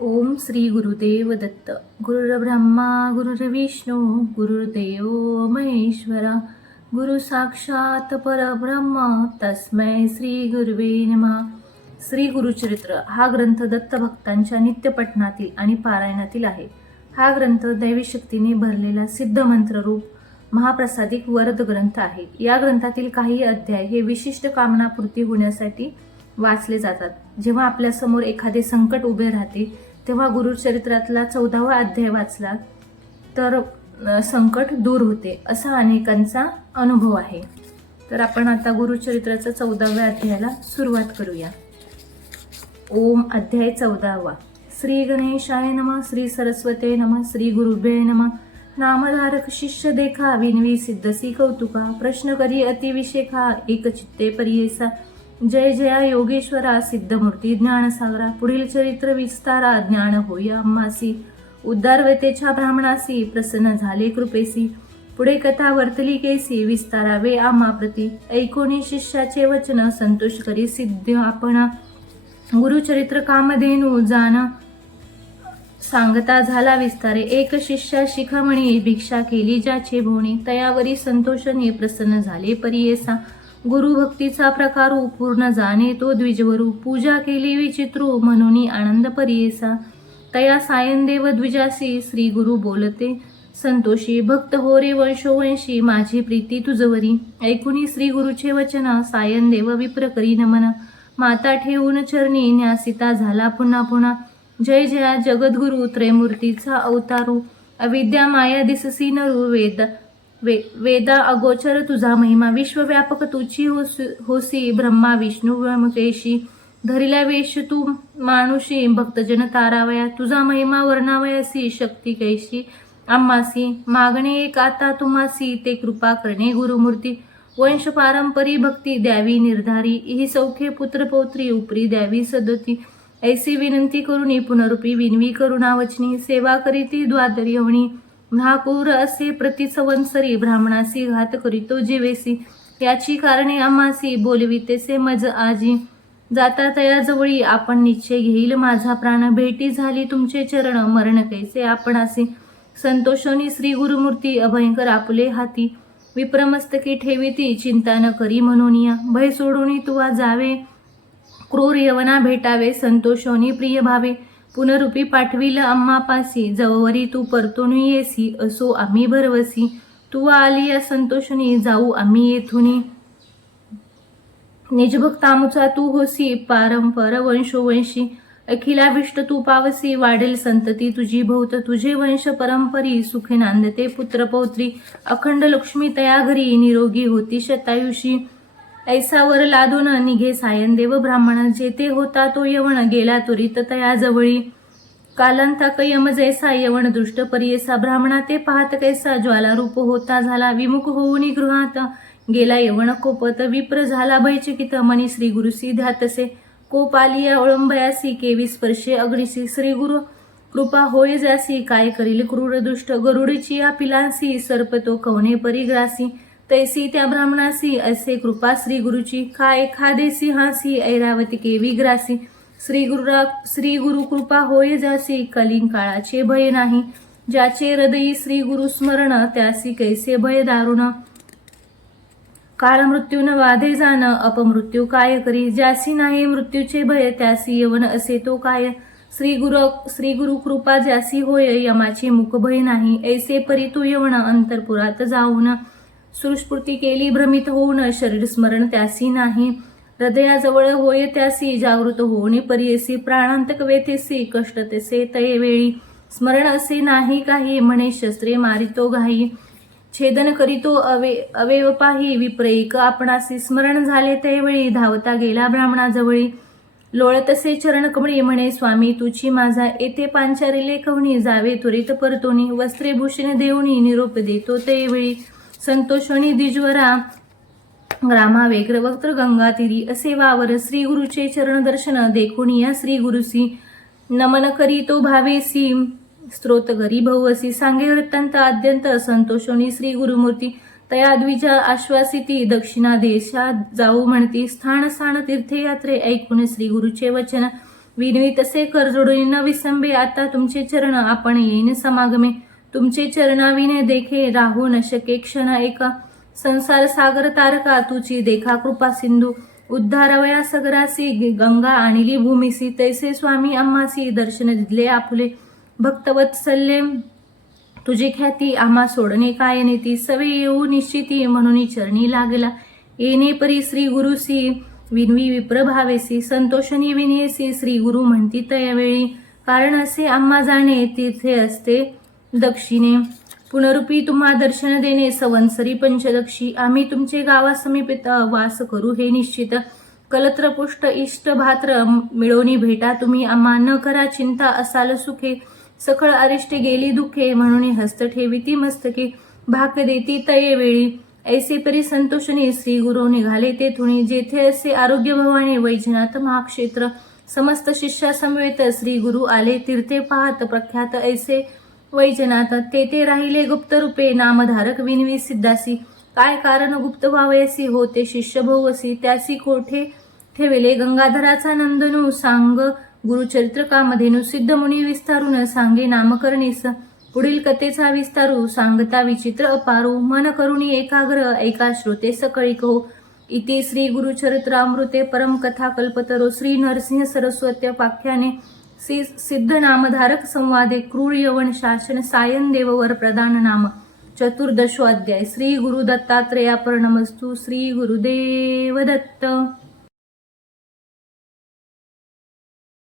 ओम श्री गुरुदेव दत्त. गुरुर्ब्रह्मा गुरुर्विष्णू गुरुर्देव महेश्वरा. गुरु साक्षात परब्रह्म तस्मै श्री गुरुवे नमः. श्री गुरुचरित्र हा ग्रंथ दत्त भक्तांच्या नित्यपठणातील आणि पारायणातील आहे. हा ग्रंथ दैवी शक्तीने भरलेला सिद्ध मंत्ररूप महाप्रसादिक वरद ग्रंथ आहे. या ग्रंथातील काही अध्याय हे विशिष्ट कामनापूर्ती होण्यासाठी वाचले जातात. जेव्हा आपल्या समोर एखादे संकट उभे राहते तेव्हा गुरुचरित्रातला 14वा अध्याय वाचला तर संकट दूर होते, असा अनेकांचा अनुभव आहे. तर आपण आता गुरुचरित्राच्या 14व्या अध्यायाला सुरुवात करूया. ओम. अध्याय 14वा. श्री गणेशाय नमः. श्री सरस्वते नमः. श्री गुरुभ्ये नमः. नामधारक शिष्य देखा विनवी सिद्धसी कौतुका. प्रश्न करी अतिविशेखा एकचित्ते परियेसा. जय जया योगेश्वरा सिद्धमूर्ती ज्ञानसागरा. पुढील चरित्र विस्तारा ज्ञान होया आम्हासी. उद्धारवतेच्या ब्राह्मणासी प्रसन्न झाले कृपेसी. पुढे कथा वर्तली केसी विस्तारावे आम्हाप्रती. ऐकोनी शिष्याचे वचन संतोष करी सिद्ध आपणा. गुरुचरित्र कामधेनू जाण सांगता झाला विस्तारे. एक शिष्या शिखामणी भिक्षा केली ज्याचे भोवणी. तयावरी संतोषने प्रसन्न झाले परियेसा. गुरु भक्तीचा प्रकार पूर्ण जाणे तो द्विजवरू. पूजा केली विचित्रू म्हणून आनंद परियेसा. तया सायनदेव द्विजासी श्री गुरु बोलते संतोषी. भक्त हो रे वंशोवंशी माझी प्रीती तुझवरी. ऐकुनी श्री गुरुचे वचन सायनदेव विप्र करी नमन. माता ठेवून चरणी न्यासिता झाला पुन्हा पुन्हा. जय जया जगद्गुरु त्रैमूर्तीचा अवतारू. अविद्या माया दिससी नरू वेदा अगोचर तुझा महिमा. विश्वव्यापक तुझी होसी ब्रह्मा विष्णू मकेशी. धरिल्या वेश तू मानुषी भक्तजन तारावया. तुझा महिमा वर्णावयासी शक्ती कैशी आम्हासी. मागणे एक आता तुम्हासी ते कृपा करणे गुरुमूर्ती. वंश पारंपरी भक्ती द्यावी निर्धारी. ही सौख्य पुत्र पौत्री उपरी द्यावी सदती. ऐसी विनंती करुणी पुनरुपी विनवी करुणावचनी. सेवा करीती द्वादर यवणी. महापूर असे प्रतिसंवत्सरी ब्राह्मणासी घात करीतो जीवेसी. याची कारणे आम्हासी बोलवितेसे मज आजी. जाता तयाजवळी आपण निश्चय घेईल माझा प्राण. भेटी झाली तुमचे चरण मरण कैसे आपणासी. संतोषोनी श्री गुरुमूर्ती अभयंकर आपुले हाती. विप्रमस्तकी ठेविती चिंता न करी म्हणून या. भय सोडून तुवा जावे क्रूर यवना भेटावे. संतोषोनी प्रिय भावे पुनरुपी पाठविल आम्हापासी. जववरी तू परतून येसी असो आम्ही भरवसी. तू आली या संतोषणी जाऊ आम्ही येथुनी. निजभक्तामुचा तू होसी पारंपर वंशोवंशी. अखिलाभिष्ट तू पावसी वाढेल संतती तुझी भोवत. तुझे वंश परंपरी सुखे नांदते पुत्र पौत्री. अखंड लक्ष्मी तया घरी निरोगी होती शतायुषी. ऐसावर लादून निघे सायनदेव ब्राह्मण. जेथे होता तो यवण गेला त्वरित तया जवळी. कालांताक यम जैसा यवण दृष्ट परियेसा. ब्राह्मणा ते पाहत कैसा ज्वालारूप होता झाला. विमुख होऊन गृहात गेला यवण कोपत. विप्र झाला भयचकित मनी श्री गुरुसी ध्यातसे. कोप आलिया ओळंबयासी केवी स्पर्शे अग्निसी. श्री गुरु कृपा होय जासी काय करील क्रूर दुष्ट. गरुडीची या पिलांसी सर्प तो कवने परिग्रासी. तैसी त्या ब्राह्मणासी असे कृपा श्री गुरुची. काय खादेसी हासी ऐरावती केवी ग्रासी. श्री गुरु कृपा होय जासी कलिंग काळाचे भय नाही. ज्याचे हृदयी श्री गुरु स्मरण त्यासी कैसे भय दारुण. काळ मृत्यून वाधे जाण अपमृत्यू काय करी. ज्यासी नाही मृत्यूचे भय त्यासी यवन असे तो काय. श्री गुरु कृपा ज्यासी होय यमाचे मुख भय नाही. ऐसे परी तू यवन अंतरपुरात जाऊन. सुस्फूर्ती केली भ्रमित होऊन शरीर स्मरण त्यासी नाही. हृदयाजवळ होय त्यासी जागृत होऊन परियसी. प्राणांतक वेथेसी कष्ट तेसे तये वेळी. स्मरण असे नाही काही म्हणे शस्त्रे मारितो घाई. छेदन करीतो अवयव पाही विप्रैक आपणासी. स्मरण झाले त्यावेळी धावता गेला ब्राह्मणाजवळी. लोळतसे चरण कमळी म्हणे स्वामी तुची माझा. येथे पांचारिले कवणी जावे त्वरित परतोनी. वस्त्रे भूषण देऊनी निरोप देतो त्यावेळी. संतोषणी द्विजवरा ग्रामा वेग्रवक्त्र गंगा तीरी. असे वावर श्री गुरुचे चरण दर्शन देखून या श्री गुरुसी. नमन करी तो भावेसी स्त्रोत घरी भवसी. सांगे वृत्तांत आद्यंत संतोषोनी श्री गुरुमूर्ती. तया द्विजा आश्वासिती दक्षिणा देशात जाऊ म्हणती. स्थान स्थान तीर्थयात्रे ऐकून श्री गुरुचे वचन. विनवी तसे कर जोडून न विसंबे, आता तुमचे चरण आपण येईन समागमे. तुमचे चरणाविने देखे राहू न शके क्षण एका, संसार सागर तारका तुझी देखा कृपा सिंधू. उद्धारवया सगरासी गंगा आणली भूमिसी, तैसे स्वामी आम्हासी दर्शन दिले आपुले. भक्तवत्सल्ये तुझी ख्याती आम्हा सोडणे काय नेती, सवे येऊ निश्चिती म्हणून चरणी लागला. येणे परी श्री गुरुसी विनवी विप्रभावेसी, संतोषणी विनेसी श्री गुरु म्हणती तयावेळी. कारण असे आम्हा जाणे तिथे असते दक्षिणे, पुनरुपी तुम्हा दर्शन देणे संवत्सरी पंचदक्षी. आम्ही तुमचे गावा समीपित वास करू हे निश्चित, कलत्रपुष्ट इष्ट भात्र मिळवणी भेटा तुम्ही. आम्हा न करा चिंता असाल सुखे, सकळ अरिष्टे गेली दुःखे म्हणून हस्त ठेविती मस्तके. भाक देती तये वेळी ऐसे परी संतोषणी श्री गुरु निघाले तेथुनी. जेथे असे आरोग्य भवानी वैजनाथ महाक्षेत्र, समस्त शिष्या समवेत श्री गुरु आले तीर्थे पाहत प्रख्यात ऐसे वैजनाथ. तेथे राहिले गुप्त रूपे नामधारक विनवी सिद्धासी, काय कारण गुप्त व्हावयासी होते शिष्य भोवसी. त्यासी कोठे ठेविले गंगाधराचा नंदनू, सांग गुरुचरित्र कामधेनू. सिद्ध मुनी विस्तारून सांगे नामकरणीस, पुढील कथेचा विस्तारू सांगता विचित्र अपारू. मन करुणी एकाग्र ऐका श्रोते सकळी कहो. इति श्री गुरुचरित्रामृते परम कथा कल्पतरो श्री नरसिंह सरस्वत्य पाख्याने सिद्ध नामधारक संवादे क्रूर यवन शासन सायन देववर प्रदान नाम चतुर्दशो अध्याय. श्री गुरु दत्तात्रेयार्पणमस्तु. श्री गुरुदेव दत्त.